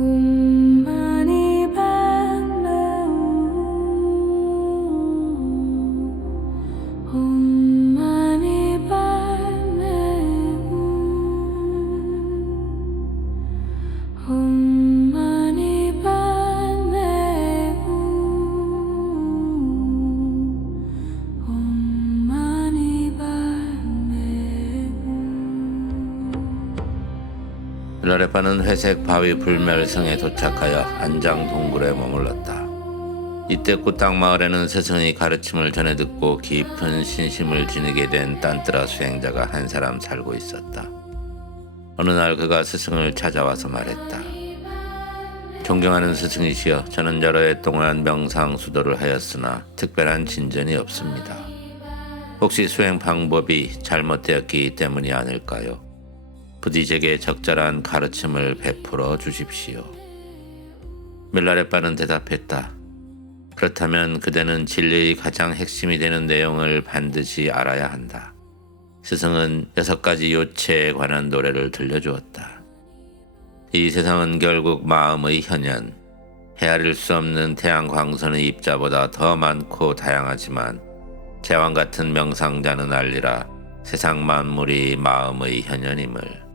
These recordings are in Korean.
옴 마니 padme 옴 마니 padme 옴 마니 padme 옴 마니 padme. 빌라레파는 회색 바위 불멸성에 도착하여 안장 동굴에 머물렀다. 이때 꾸딱 마을에는 스승의 가르침을 전해 듣고 깊은 신심을 지니게 된 딴뜨라 수행자가 한 사람 살고 있었다. 어느 날 그가 스승을 찾아와서 말했다. 존경하는 스승이시여, 저는 여러 해 동안 명상 수도를 하였으나 특별한 진전이 없습니다. 혹시 수행 방법이 잘못되었기 때문이 아닐까요? 부디 제게 적절한 가르침을 베풀어 주십시오. 밀라레빠는 대답했다. 그렇다면 그대는 진리의 가장 핵심이 되는 내용을 반드시 알아야 한다. 스승은 6가지 요체에 관한 노래를 들려주었다. 이 세상은 결국 마음의 현현, 헤아릴 수 없는 태양광선의 입자보다 더 많고 다양하지만 제왕 같은 명상자는 알리라 세상 만물이 마음의 현현임을.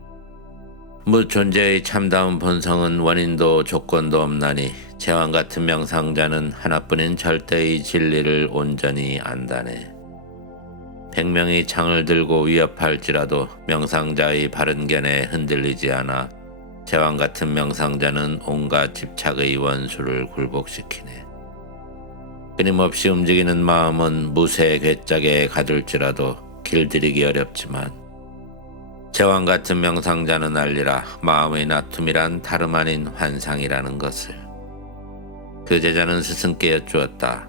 무존재의 참다운 본성은 원인도 조건도 없나니 제왕 같은 명상자는 하나뿐인 절대의 진리를 온전히 안다네. 100명이 창을 들고 위협할지라도 명상자의 바른 견해에 흔들리지 않아 제왕 같은 명상자는 온갖 집착의 원수를 굴복시키네. 끊임없이 움직이는 마음은 무쇠 괴짝에 가둘지라도 길들이기 어렵지만 제왕 같은 명상자는 알리라 마음의 나툼이란 다름 아닌 환상이라는 것을. 그 제자는 스승께 여쭈었다.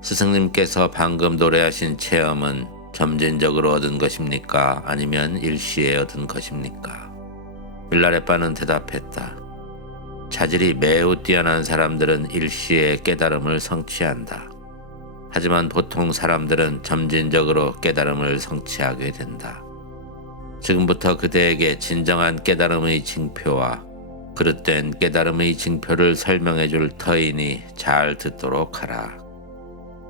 스승님께서 방금 노래하신 체험은 점진적으로 얻은 것입니까? 아니면 일시에 얻은 것입니까? 밀라레빠는 대답했다. 자질이 매우 뛰어난 사람들은 일시에 깨달음을 성취한다. 하지만 보통 사람들은 점진적으로 깨달음을 성취하게 된다. 지금부터 그대에게 진정한 깨달음의 징표와 그릇된 깨달음의 징표를 설명해 줄 터이니 잘 듣도록 하라.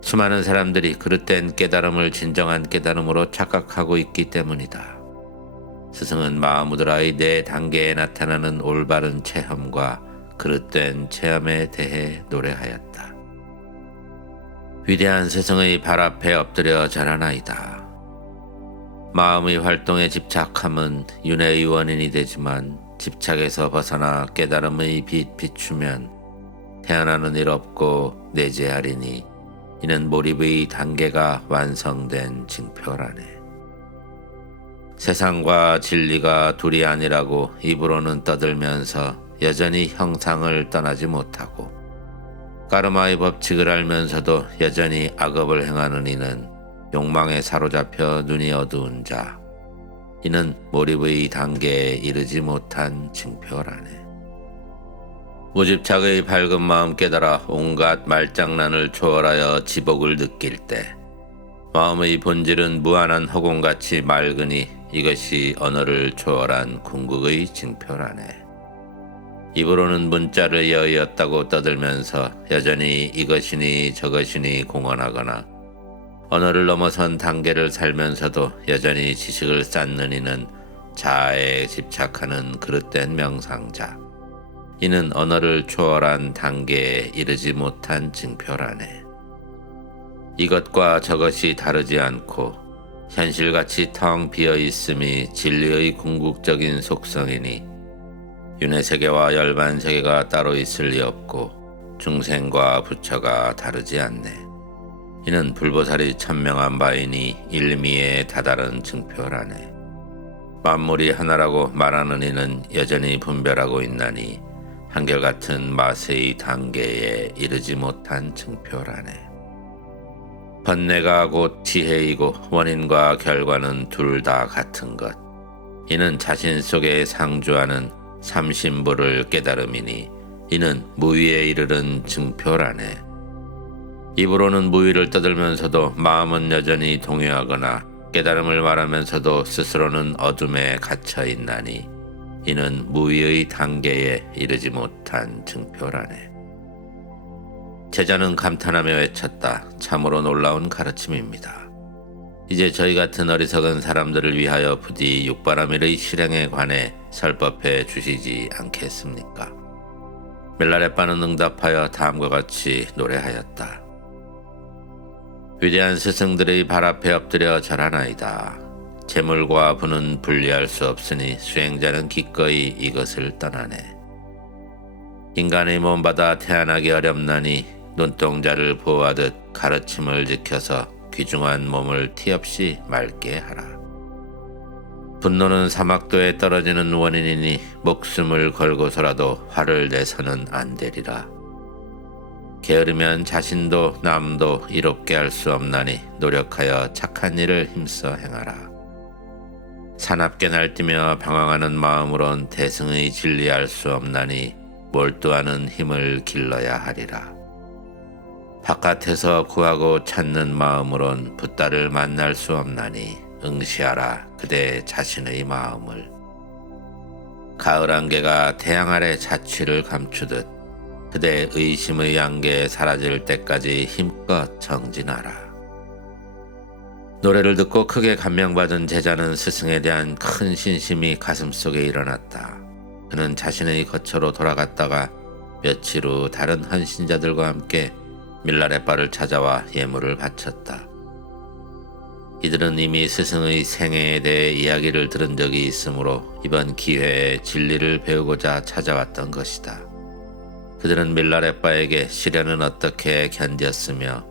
수많은 사람들이 그릇된 깨달음을 진정한 깨달음으로 착각하고 있기 때문이다. 스승은 마하무드라의 4단계에 나타나는 올바른 체험과 그릇된 체험에 대해 노래하였다. 위대한 스승의 발 앞에 엎드려 절하나이다. 마음의 활동에 집착함은 윤회의 원인이 되지만 집착에서 벗어나 깨달음의 빛 비추면 태어나는 일 없고 내재하리니 이는 몰입의 단계가 완성된 징표라네. 세상과 진리가 둘이 아니라고 입으로는 떠들면서 여전히 형상을 떠나지 못하고 까르마의 법칙을 알면서도 여전히 악업을 행하는 이는 욕망에 사로잡혀 눈이 어두운 자, 이는 몰입의 단계에 이르지 못한 징표라네. 무집착의 밝은 마음 깨달아 온갖 말장난을 초월하여 지복을 느낄 때 마음의 본질은 무한한 허공같이 맑으니 이것이 언어를 초월한 궁극의 징표라네. 입으로는 문자를 여의었다고 떠들면서 여전히 이것이니 저것이니 공언하거나 언어를 넘어선 단계를 살면서도 여전히 지식을 쌓는 이는 자아에 집착하는 그릇된 명상자. 이는 언어를 초월한 단계에 이르지 못한 징표라네. 이것과 저것이 다르지 않고 현실같이 텅 비어 있음이 진리의 궁극적인 속성이니 윤회세계와 열반세계가 따로 있을 리 없고 중생과 부처가 다르지 않네. 이는 불보살이 천명한 바이니 일미에 다다른 증표라네. 만물이 하나라고 말하는 이는 여전히 분별하고 있나니 한결같은 마세의 단계에 이르지 못한 증표라네. 번뇌가 곧 지혜이고 원인과 결과는 둘 다 같은 것. 이는 자신 속에 상주하는 삼신부를 깨달음이니 이는 무위에 이르는 증표라네. 입으로는 무위를 떠들면서도 마음은 여전히 동요하거나 깨달음을 말하면서도 스스로는 어둠에 갇혀 있나니 이는 무위의 단계에 이르지 못한 증표라네. 제자는 감탄하며 외쳤다. 참으로 놀라운 가르침입니다. 이제 저희 같은 어리석은 사람들을 위하여 부디 육바라밀의 실행에 관해 설법해 주시지 않겠습니까? 밀라레빠는 응답하여 다음과 같이 노래하였다. 위대한 스승들의 발 앞에 엎드려 절하나이다. 재물과 부는 분리할 수 없으니 수행자는 기꺼이 이것을 떠나네. 인간의 몸받아 태어나기 어렵나니 눈동자를 보호하듯 가르침을 지켜서 귀중한 몸을 티 없이 맑게 하라. 분노는 사막도에 떨어지는 원인이니 목숨을 걸고서라도 화를 내서는 안 되리라. 게으르면 자신도 남도 이롭게 할 수 없나니 노력하여 착한 일을 힘써 행하라. 사납게 날뛰며 방황하는 마음으론 대승의 진리할 수 없나니 몰두하는 힘을 길러야 하리라. 바깥에서 구하고 찾는 마음으론 붓다를 만날 수 없나니 응시하라 그대 자신의 마음을. 가을 안개가 태양 아래 자취를 감추듯 그대 의심의 안개 사라질 때까지 힘껏 정진하라. 노래를 듣고 크게 감명받은 제자는 스승에 대한 큰 신심이 가슴속에 일어났다. 그는 자신의 거처로 돌아갔다가 며칠 후 다른 헌신자들과 함께 밀라레빠를 찾아와 예물을 바쳤다. 이들은 이미 스승의 생애에 대해 이야기를 들은 적이 있으므로 이번 기회에 진리를 배우고자 찾아왔던 것이다. 그들은 밀라레빠에게 시련은 어떻게 견뎠으며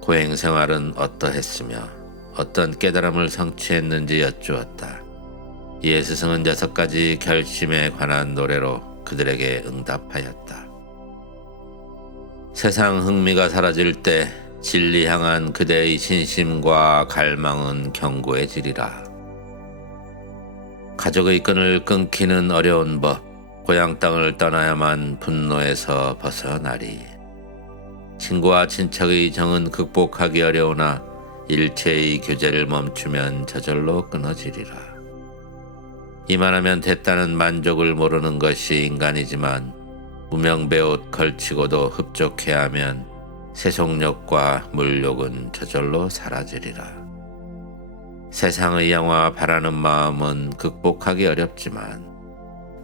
고행 생활은 어떠했으며 어떤 깨달음을 성취했는지 여쭈었다. 이에 스승은 6가지 결심에 관한 노래로 그들에게 응답하였다. 세상 흥미가 사라질 때 진리 향한 그대의 신심과 갈망은 견고해지리라. 가족의 끈을 끊기는 어려운 법, 고향 땅을 떠나야만 분노에서 벗어나리. 친구와 친척의 정은 극복하기 어려우나 일체의 교제를 멈추면 저절로 끊어지리라. 이만하면 됐다는 만족을 모르는 것이 인간이지만 무명배옷 걸치고도 흡족해야 하면 세속욕과 물욕은 저절로 사라지리라. 세상의 영화 바라는 마음은 극복하기 어렵지만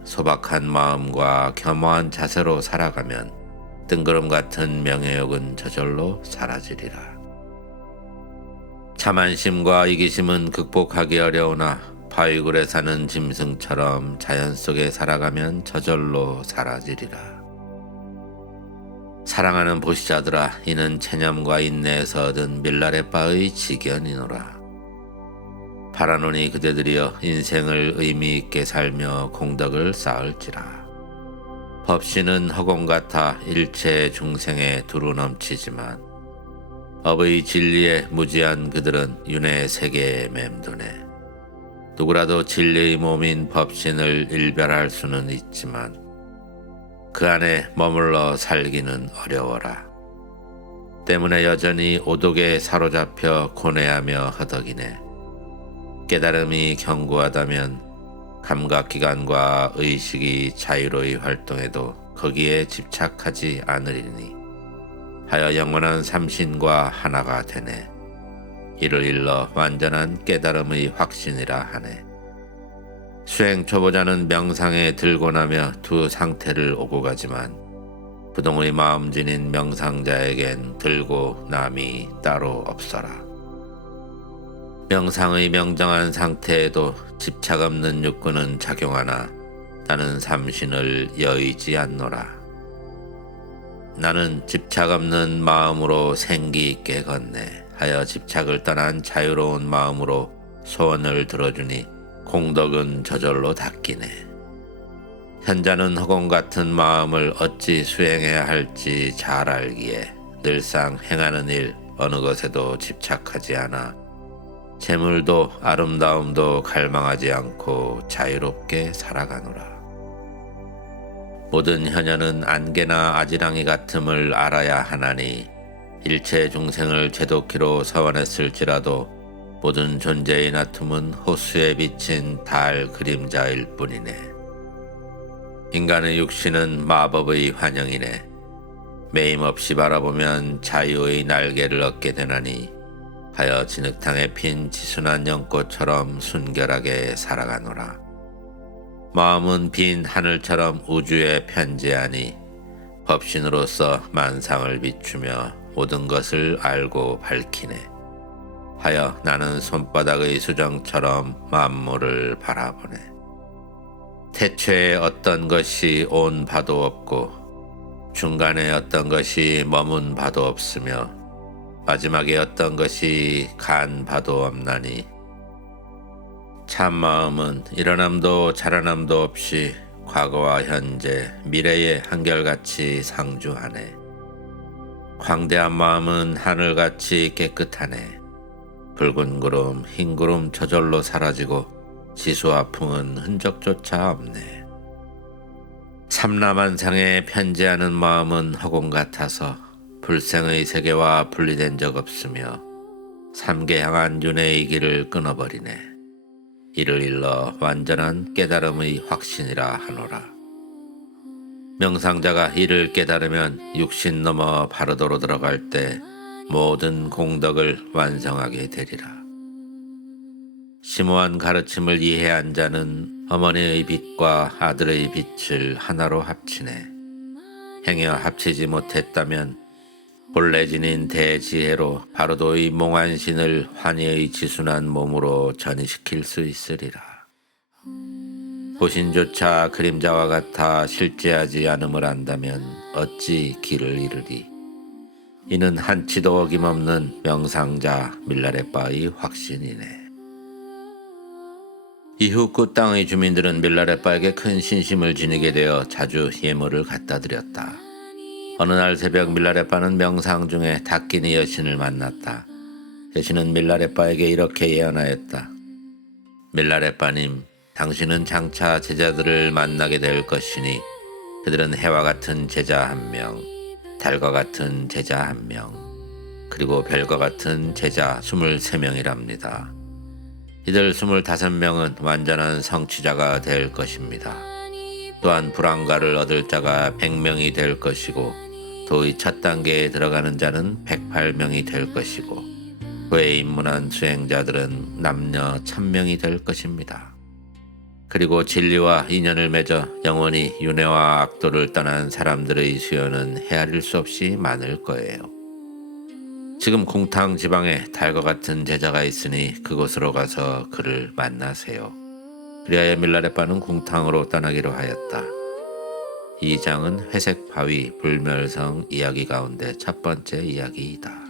소박한 마음과 겸허한 자세로 살아가면 뜬구름 같은 명예욕은 저절로 사라지리라. 자만심과 이기심은 극복하기 어려우나 바위굴에 사는 짐승처럼 자연 속에 살아가면 저절로 사라지리라. 사랑하는 보시자들아, 이는 체념과 인내에서 얻은 밀라레빠의 지견이노라. 바라노니 그대들이여 인생을 의미 있게 살며 공덕을 쌓을지라. 법신은 허공 같아 일체 중생에 두루 넘치지만 업의 진리에 무지한 그들은 윤회 세계에 맴도네. 누구라도 진리의 몸인 법신을 일별할 수는 있지만 그 안에 머물러 살기는 어려워라. 때문에 여전히 오독에 사로잡혀 고뇌하며 허덕이네. 깨달음이 견고하다면 감각기관과 의식이 자유로이 활동해도 거기에 집착하지 않으리니 하여 영원한 삼신과 하나가 되네. 이를 일러 완전한 깨달음의 확신이라 하네. 수행 초보자는 명상에 들고 나며 두 상태를 오고 가지만 부동의 마음진인 명상자에겐 들고 남이 따로 없어라. 명상의 명정한 상태에도 집착 없는 육구는 작용하나 나는 삼신을 여의지 않노라. 나는 집착 없는 마음으로 생기 있게 걷네 하여 집착을 떠난 자유로운 마음으로 소원을 들어주니 공덕은 저절로 닦이네. 현자는 허공 같은 마음을 어찌 수행해야 할지 잘 알기에 늘상 행하는 일 어느 것에도 집착하지 않아 재물도 아름다움도 갈망하지 않고 자유롭게 살아가노라. 모든 현현은 안개나 아지랑이 같음을 알아야 하나니 일체 중생을 제도키로 서원했을지라도 모든 존재의 나툼은 호수에 비친 달 그림자일 뿐이네. 인간의 육신은 마법의 환영이네. 매임없이 바라보면 자유의 날개를 얻게 되나니 하여 진흙탕에 핀 지순한 연꽃처럼 순결하게 살아가노라. 마음은 빈 하늘처럼 우주에 편재하니 법신으로서 만상을 비추며 모든 것을 알고 밝히네. 하여 나는 손바닥의 수정처럼 만물을 바라보네. 태초에 어떤 것이 온 바도 없고 중간에 어떤 것이 머문 바도 없으며 마지막에 어떤 것이 간 바도 없나니 참마음은 일어남도 자라남도 없이 과거와 현재 미래에 한결같이 상주하네. 광대한 마음은 하늘같이 깨끗하네. 붉은 구름 흰 구름 저절로 사라지고 지수와 풍은 흔적조차 없네. 삼라만상에 편재하는 마음은 허공 같아서 불생의 세계와 분리된 적 없으며 삼계 향한 윤회의 길을 끊어버리네. 이를 일러 완전한 깨달음의 확신이라 하노라. 명상자가 이를 깨달으면 육신 넘어 바르도로 들어갈 때 모든 공덕을 완성하게 되리라. 심오한 가르침을 이해한 자는 어머니의 빛과 아들의 빛을 하나로 합치네. 행여 합치지 못했다면 본래 지닌 대지혜로 바로도의 몽환신을 환희의 지순한 몸으로 전이시킬 수 있으리라. 보신조차 그림자와 같아 실제하지 않음을 안다면 어찌 길을 이르리. 이는 한치도 어김없는 명상자 밀라레빠의 확신이네. 이후 그 땅의 주민들은 밀라레빠에게 큰 신심을 지니게 되어 자주 예물을 갖다 드렸다. 어느 날 새벽 밀라레빠는 명상 중에 다끼니 여신을 만났다. 여신은 밀라레빠에게 이렇게 예언하였다. 밀라레빠님, 당신은 장차 제자들을 만나게 될 것이니 그들은 해와 같은 제자 1명, 달과 같은 제자 1명, 그리고 별과 같은 제자 23명이랍니다. 이들 25명은 완전한 성취자가 될 것입니다. 또한 불안가를 얻을 자가 100명이 될 것이고 도의 첫 단계에 들어가는 자는 108명이 될 것이고 그에 입문한 수행자들은 남녀 1000명이 될 것입니다. 그리고 진리와 인연을 맺어 영원히 윤회와 악도를 떠난 사람들의 수요는 헤아릴 수 없이 많을 거예요. 지금 공탕 지방에 달과 같은 제자가 있으니 그곳으로 가서 그를 만나세요. 그리하여 밀라레빠는 공탕으로 떠나기로 하였다. 이 장은 회색 바위 불멸성 이야기 가운데 첫 번째 이야기이다.